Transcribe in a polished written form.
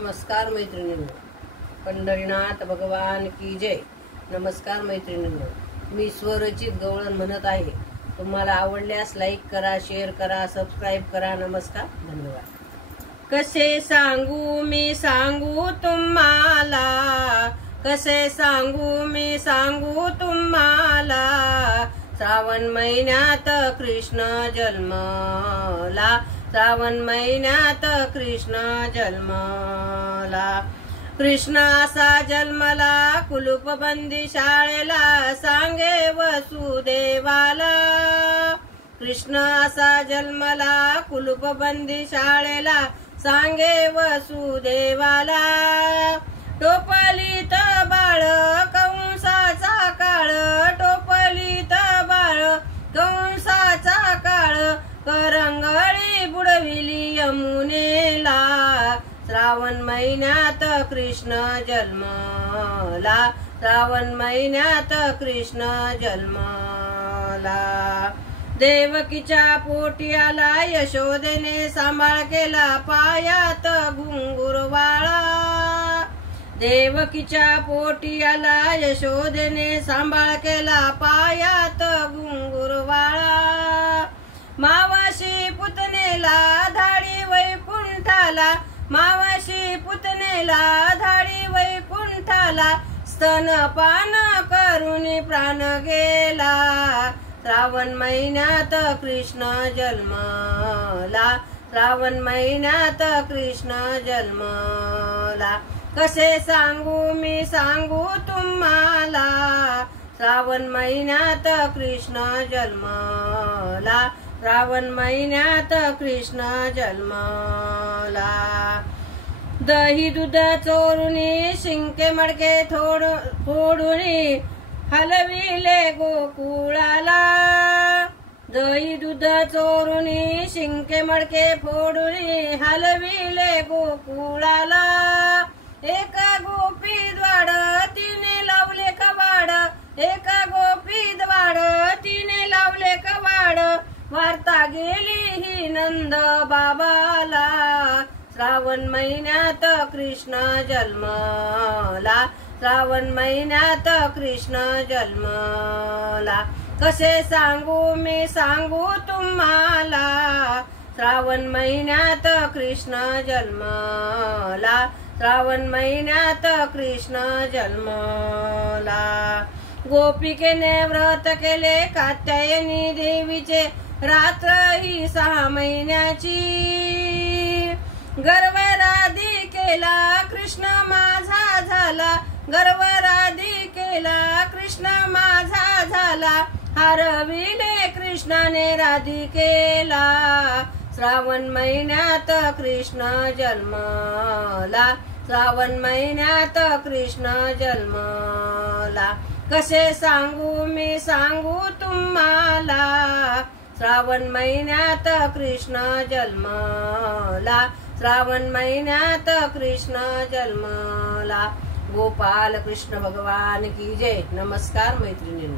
नमस्कार मैत्रिणींनो, पंढरीनाथ भगवान की जय। नमस्कार मैत्रिणींनो, मी स्वरचित गवळण म्हणत आहे। तुम्हाला आवडल्यास लाईक करा, शेअर करा, सबस्क्राइब करा। नमस्कार, धन्यवाद। कसे सांगू मी सांगू तुम्हाला, कसे सांगू मी सांगू तुम्हाला, श्रावण महिन्यात कृष्ण जन्मला, श्रावण महिन्यात कृष्ण जन्मला। कृष्ण असा जन्मला कुलूपबंदी शाळेला, सांगे वसुदेवाला। कृष्ण असा जन्मला कुलूपबंदी शाळेला, सांगे वसुदेवाला। टोपलीत बाळ कंसाचा काळ, टोपलीत बाळ कंसाचा काळ, करंगळी बुडविली यमुनेला। श्रावण महिन्यात कृष्ण जन्मला, श्रावण महिन्यात कृष्ण जन्मला। देवकीच्या पोटी आला यशोदेने सांभाळ केला, पायात घुंगुरवाळा। देवकीच्या पोटी आला यशोदेने सांभाळ केला, पायात घुंगुरवाळा। मावशी पुतनेला धाडी वैकुंठाला, मावशी पुतनेला धाडी वैकुंठाला, स्तनपान करून प्राण गेला। श्रावण महिन्यात कृष्ण जन्मला, श्रावण महिन्यात कृष्ण जन्मला। कसे सांगू मी सांगू तुम्हाला, श्रावण महिन्यात कृष्ण जन्मला, श्रावण महिन्यात कृष्ण जन्मला। दही दूध चोरुनी शिंके मडके फोडूनी, हलविले गोकुळाला। दही दूध चोरुनी शिंके मडके फोडूनी, हलविले गोकुळाला। एका गोपी द्वाड तिने लावले कवाड, एका गोपी द्वाड तिने लावले कवाड, वार्ता गेली ही नंद बाबाला। श्रावण महिन्यात कृष्ण जन्मला, श्रावण महिन्यात कृष्ण जन्मला। कसे सांगू मी सांगू तुम्हाला, श्रावण महिन्यात कृष्ण जन्मला, श्रावण महिन्यात कृष्ण जन्मला। गोपिकेने व्रत केले कात्यायनी देवीचे, रात्र ही 6 महिन्याची। गर्वराधी केला कृष्ण माझा झाला, गर्वराधी केला कृष्ण माझा झाला, हरविले कृष्णाने राधिकेला। श्रावण महिन्यात कृष्ण जन्मला, श्रावण महिन्यात कृष्ण जन्मला। कसे सांगू मी सांगू तुम्हाला, श्रावण महिन्यात कृष्ण जन्मला, श्रावण महिन्यात कृष्ण जन्मला। गोपाल कृष्ण भगवान की जय। नमस्कार मैत्रिणींनो।